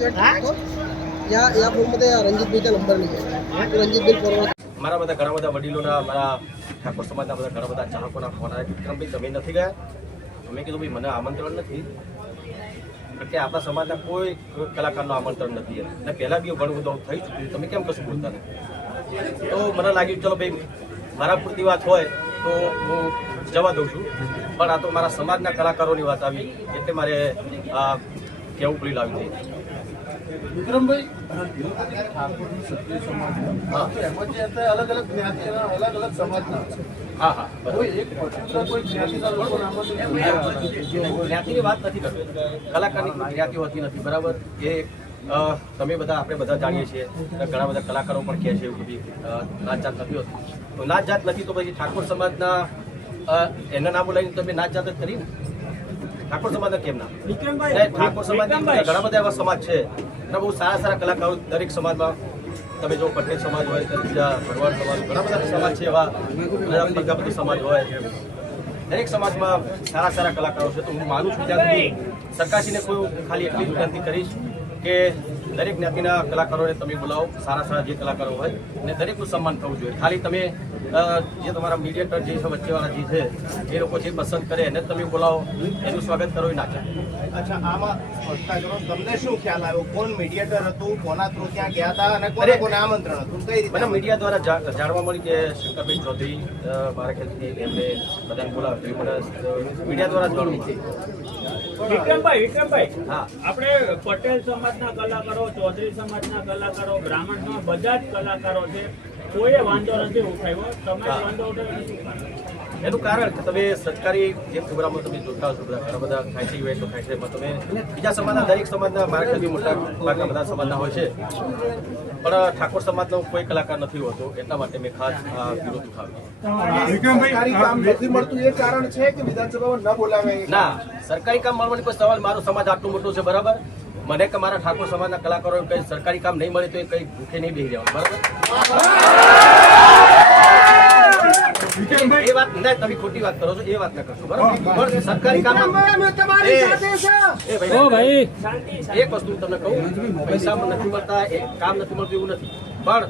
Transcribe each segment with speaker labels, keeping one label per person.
Speaker 1: યા ફોર્મમાં રણજીતભાઈના નંબર નહીં રણજીતભાઈ
Speaker 2: મારા બધા ઘણા બધા વડીલોના, મારા ઠાકોર સમાજના બધા ઘણા બધા ચાહકોના ફોન આવ્યા વિક્રમભાઈ, તમે નથી ગયા? અમે કીધું, ભાઈ, મને આમંત્રણ નથી. કે આપણા સમાજના કોઈ કલાકારનું આમંત્રણ નથી અને પહેલાં બી ઘણું બધું થઈ ચૂક્યું તમે કેમ કશું બોલતા નથી? તો મને લાગ્યું, ચલો ભાઈ, મારા પૂરતી વાત હોય તો હું જવા દઉં છું. પણ આ તો મારા સમાજના કલાકારોની વાત આવી, એટલે મારે કેવું પડી લાવી દઈએ
Speaker 3: વિક્રમભાઈ ઠાકોરની ક્ષત્રિય સમાજના તો એમાં જે હતા અલગ અલગ જ્ઞાતિના અલગ અલગ સમાજના.
Speaker 2: હા હા.
Speaker 3: કોઈ એક પર્ટિક્યુલર કોઈ જ્ઞાતિના લોકોને
Speaker 2: જ્ઞાતિની વાત નથી કરવી કલાકારની જ્ઞાતિ હોતી નથી બરાબર? એ તમે બધા આપણે બધા જાણીએ છીએ. ઘણા બધા કલાકારો પણ કહે છે એવું બધી નાત જાત નથી હોતી. તો જાત નથી તો પછી ઠાકોર સમાજના એના નામો લઈને તમે નાચ જાત જ કરી ને? ઠાકોર સમાજના કેમ ના? ઠાકોર સમાજ ઘણા બધા એવા સમાજ છે. અને બહુ સારા સારા કલાકારો દરેક સમાજમાં. તમે જો પટેલ સમાજ હોય તો બીજા ભરવાડ સમાજ ઘણા બધા સમાજ છે એવા. બધા પ્રજાપતિ સમાજ હોય. દરેક સમાજમાં સારા સારા કલાકારો છે. તો હું માનું છું ત્યાં સુધી સરકારશ્રીને કોઈ ખાલી એટલી વિનંતી કરીશ કે દરેક જ્ઞાતિના કલાકારોને તમે બોલાવો સારા સારા જે કલાકારો હોય અને દરેકનું સન્માન થવું જોઈએ. ખાલી તમે જે તમારા મીડિયેટર જે છે વચ્ચેવાળા જે છે એ લોકો જે પસંદ કરે એને તમે બોલાવો એનું સ્વાગત કરો ના ચાલે
Speaker 4: અચ્છા આમાં સ્પષ્ટતા કરો તમને શું ખ્યાલ આવ્યો? કોણ મીડિયેટર હતું કોના થ્રુ ક્યાં ગયા હતા અને કોને કોને આમંત્રણ હતું? કઈ રીતે
Speaker 2: મને મીડિયા દ્વારા જાણવા મળ્યું કે શંકરભાઈ ચૌધરી મારા ખ્યાલથી એમને બધાને બોલાવ્યું. મને મીડિયા દ્વારા જાણવું
Speaker 5: વિક્રમભાઈ વિક્રમભાઈ
Speaker 2: હા.
Speaker 5: આપણે પટેલ સમાજના કલાકારો ચૌધરી સમાજના કલાકારો બ્રાહ્મણ સમાજ બધા જ કલાકારો છે કોઈએ વાંધો નથી ઉઠાવ્યો. તમે વાંધો ઉઠાવ્યો?
Speaker 2: એનું કારણ કે તમે સરકારી જે પ્રોગ્રામો તમે જોતા હશો બધા ઘણા બધા ખાંચી છે ઇવેન્ટો એમાં તમે બીજા સમાજના દરેક સમાજના મારા ખ્યાલથી મોટા ભાગના બધા સમાજના હોય છે. પણ ઠાકોર સમાજનો કોઈ કલાકાર નથી હોતો એટલા માટે મેં ખાસ વિરોધ ઉઠાવ્યો.
Speaker 4: સરકારી કામ નથી મળતું એ કારણ છે કે વિધાનસભામાં બોલાવે
Speaker 2: ના સરકારી કામ મળવાની કોઈ સવાલ મારો સમાજ આટલું મોટું છે બરાબર? મને કે મારા ઠાકોર સમાજના કલાકારો કઈ સરકારી કામ નહીં મળે તો એ કઈ ભૂખે નહીં બેસી જવાનું બરાબર? એ વાત ના તમે ખોટી વાત કરો છો એ વાત ના કરશો બરાબર? સરકારી કામ ભાઈ એક વસ્તુ તમને કહું પૈસા નથી મળતા કામ નથી મળતું એવું નથી. પણ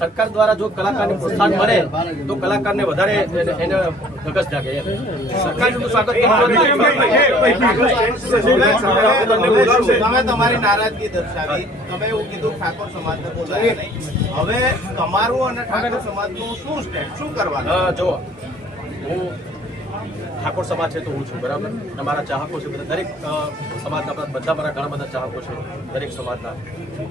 Speaker 2: સરકાર દ્વારા જો કલાકારને પ્રોત્સાહન મળે તો કલાકારને વધારે એને- ધગસ જાગે સરકાર સ્વાગત
Speaker 4: તમે તમારી નારાજગી દર્શાવી તમે એવું કીધું ઠાકોર સમાજને બોલાવે નહીં હવે તમારું અને ઠાકોર સમાજનું શું સ્ટેન્ડ શું કરવાનું
Speaker 2: જો હું ઠાકોર સમાજ છે તો હું છું બરાબર? અને મારા ચાહકો છે બધા દરેક સમાજના બધા બધા મારા ઘણા બધા ચાહકો છે દરેક સમાજના.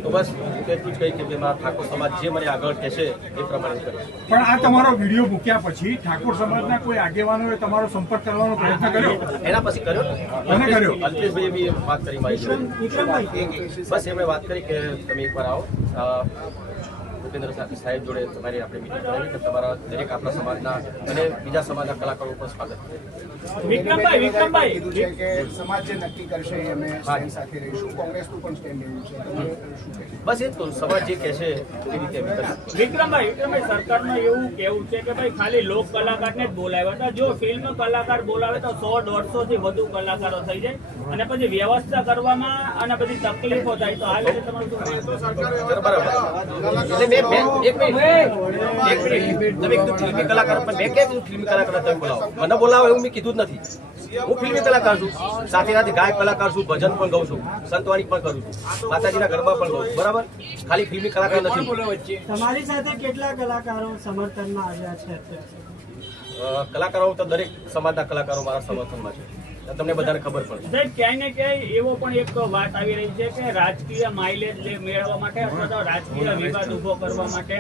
Speaker 2: તો બસ હું એટલું જ કહી કે મારા ઠાકોર સમાજ જે મને આગળ કહેશે એ પ્રમાણે કરીશ
Speaker 6: પણ આ તમારો વીડિયો મૂક્યા પછી ઠાકોર સમાજના કોઈ આગેવાનોએ તમારો સંપર્ક કરવાનો પ્રયત્ન કર્યો?
Speaker 2: એના પછી કર્યો ને?
Speaker 6: કર્યો?
Speaker 2: અલ્પેશભાઈએ બી વાત કરી મારી. બસ એમણે વાત કરી કે તમે એકવાર આવો. ભૂપેન્દ્ર સાહેબ જોડે તમારી આપણે મીટિંગ કરાવી કે તમારા દરેક આપણા સમાજના અને બીજા સમાજના કલાકારો પણ સ્વાગત કરે
Speaker 5: વિક્રમભાઈ વિક્રમભાઈ.
Speaker 7: કીધું છે કે સમાજ જે નક્કી કરશે અમે સાથે રહીશું. કોંગ્રેસનું પણ સ્ટેન્ડ એવું છે.
Speaker 2: બસ એ તો સમાજ જે કહેશે એ રીતે
Speaker 5: વિક્રમભાઈ વિક્રમભાઈ સરકારનું એવું કેવું છે કે ભાઈ ખાલી લોક કલાકારને જ બોલાવ્યા હતા. જો ફિલ્મ કલાકાર બોલાવે તો સો દોઢસો થી વધુ કલાકારો થઈ જાય. અને પછી વ્યવસ્થા કરવામાં અને બધી તકલીફો થાય તો આ રીતે તમારું શું
Speaker 2: બરાબર. ફિલ્મી કલાકાર પણ મેં ફિલ્મી કલાકાર તમે બોલાવો? મને બોલાવો એવું મેં કીધું જ નથી. હું ફિલ્મી કલાકાર છું. સાથે સાથે ગાયક કલાકાર છું ભજન પણ ગાઉં છું. સંતવાણી પણ કરું છું. માતાજીના ગરબા પણ ગાઉં બરાબર? ખાલી ફિલ્મી કલાકાર નથી.
Speaker 1: તમારી સાથે કેટલા કલાકારો સમર્થનમાં આવ્યા છે
Speaker 2: કલાકારો તો દરેક સમાજના કલાકારો મારા સમર્થનમાં છે. તમને વધારે ખબર પડે
Speaker 5: સાહેબ ક્યાંય ને ક્યાંય એવો પણ એક વાત આવી રહી છે કે રાજકીય માઇલેજ મેળવવા માટે અથવા તો રાજકીય વિવાદ ઊભો કરવા માટે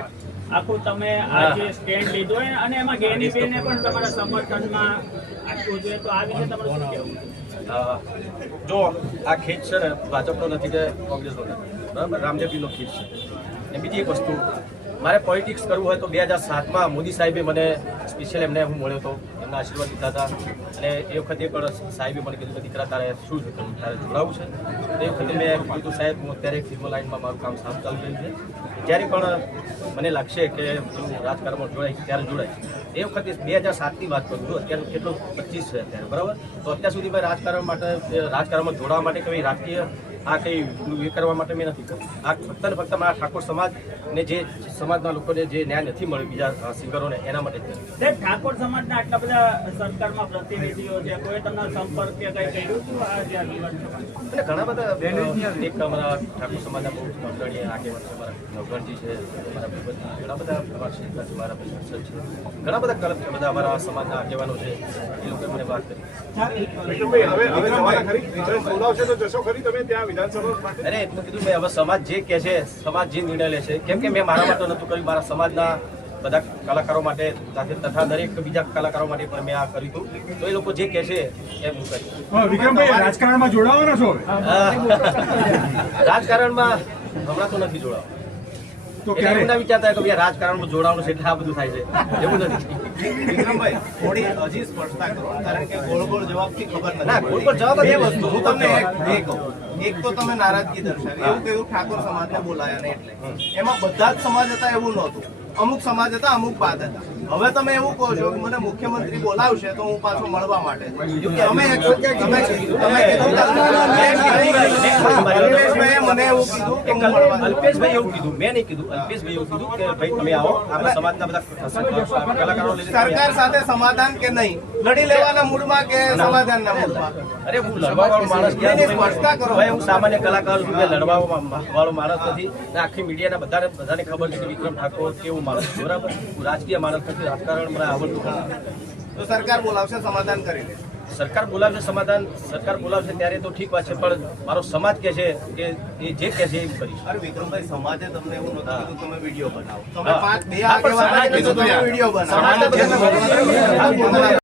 Speaker 5: આખું તમે આ જે સ્ટેન્ડ લીધો અને એમાં ગેનીબેને પણ તમારા સમર્થનમાં આપવું જોઈએ. તો આ વિશે તમારું શું કહેવું?
Speaker 2: જો આ ખેત છે ને ભાજપનો નથી કે કોંગ્રેસનો નથી. બરાબર? રામદેવજીનો ખેત છે. અને બીજી એક વસ્તુ મારે પોલિટિક્સ કરવું હોય તો બે હજાર સાતમાં મોદી સાહેબે મને સ્પેશિયલ એમને હું મળ્યો હતો એમના આશીર્વાદ લીધા હતા. અને એ વખતે પણ સાહેબે મને કીધું કે, દીકરા, તારે શું છે? તારે જોડાવું છે? એ વખતે મેં કીધું, સાહેબ, હું અત્યારે ફિલ્મ લાઇનમાં મારું કામ સારું ચાલી રહ્યું છે. જ્યારે પણ મને લાગશે કે હું રાજકારણમાં જોડાઈશ ત્યારે જોડાઈશ એ વખતે બે હજાર સાતની વાત કરું છું અત્યારે કેટલો પચીસ છે અત્યારે, બરાબર? તો અત્યાર સુધી મેં રાજકારણ માટે, રાજકારણમાં જોડાવા માટે કોઈ રાજકીય આ કંઈ એ કરવા માટે મેં નથી કર્યું. આ ફક્ત ને ફક્ત મારા ઠાકોર સમાજને જે સમાજના લોકોને જે ન્યાય નથી મળ્યો બીજા સિંગરોને એના માટે
Speaker 5: સાહેબ ઠાકોર સમાજના આટલા બધા સરકારમાં પ્રતિનિધિઓ છે કોઈ તમને સંપર્ક કે કઈ કર્યું હતું આ જે આ વિવાદ છે?
Speaker 2: અને ઘણા બધા એક અમારા ઠાકોર સમાજના બહુ અગ્રણી આગેવાન છે અમારા નવગણજી છે અમારા ઘણા બધા અમારા શેખા છે મારા ભાઈ છે ઘણા બધા કલ બધા અમારા સમાજના આગેવાનો છે એ લોકોએ મને વાત કરી.
Speaker 6: હવે હવે જવાના ખરી વિધાન તો જશો ખરી તમે ત્યાં
Speaker 2: અરે એટલું કીધું મેં હવે સમાજ જે કે છે સમાજ જે નિર્ણય લે છે કેમ કે મેં મારા માટે નહોતું કર્યું મારા સમાજના બધા કલાકારો માટે સાથે તથા દરેક બીજા કલાકારો માટે પણ મેં આ કર્યું હતું. તો એ લોકો જે કહે છે એમ હું
Speaker 6: કર્યું વિક્રમભાઈ રાજકારણમાં જોડાવાના છો
Speaker 2: રાજકારણમાં હમણાં તો નથી જોડાવા. એવું ના વિચારતા કે રાજકારણમાં જોડાવાનું છે એટલે આ બધું થાય છે. એવું નથી.
Speaker 4: વિક્રમભાઈ થોડી હજી સ્પષ્ટતા કરો. કારણ કે ગોળ ગોળ જવાબથી ખબર નથી
Speaker 2: ના, ગોળ ગોળ જવાબ એ
Speaker 4: વસ્તુ
Speaker 2: વસ્તુ.
Speaker 4: હું તમને એ કહું. એક તો તમે નારાજગી દર્શાવી. એવું કહ્યું ઠાકોર સમાજને બોલાયા ને એટલે. એમાં બધા જ સમાજ હતા એવું નહોતું. અમુક સમાજ હતા અમુક બાદ હતા. હવે તમે એવું કહો છો કે મને મુખ્યમંત્રી બોલાવશે તો હું પાછો મળવા માટે. છું. તમે તમે તમે અલ્પેશભાઈએ મને એવું કીધું કે હું મળવા. છું.
Speaker 2: અલ્પેશભાઈ એવું કીધું. મેં નહીં કીધું. અલ્પેશભાઈ એવું કીધું કે ભાઈ તમે આવો. આપણા સમાજના બધા કલાકારો લઈને તમે
Speaker 4: સરકાર સાથે સમાધાન કે નહીં? લડી લેવાના મૂડમાં કે સમાધાનના મૂડમાં?
Speaker 2: અરે હું લડવા વાળો માણસ
Speaker 4: સ્પષ્ટતા કરો.
Speaker 2: ભાઈ હું સામાન્ય કલાકાર છું. લડવા વાળો માણસ નથી. આખી મીડિયાના બધાને બધાને ખબર છે વિક્રમ ઠાકોર કેવું માણસ બરાબર? હું રાજકીય માણસ નથી રાજકારણ મને આવડતું નથી.
Speaker 4: તો સરકાર બોલાવશે સમાધાન કરી
Speaker 2: સરકાર બોલાવશે સમાધાન સરકાર બોલાવશે ત્યારે તો ઠીક વાત છે પણ મારો સમાજ કે છે કે એ જે કે છે એ કરીશ.
Speaker 4: અરે વિક્રમભાઈ સમાજે તમને એવું નતું. કીધું તમે વીડિયો બનાવો. તમે પાંચ બે
Speaker 2: આગળ પણ
Speaker 4: કીધું વીડિયો બનાવો.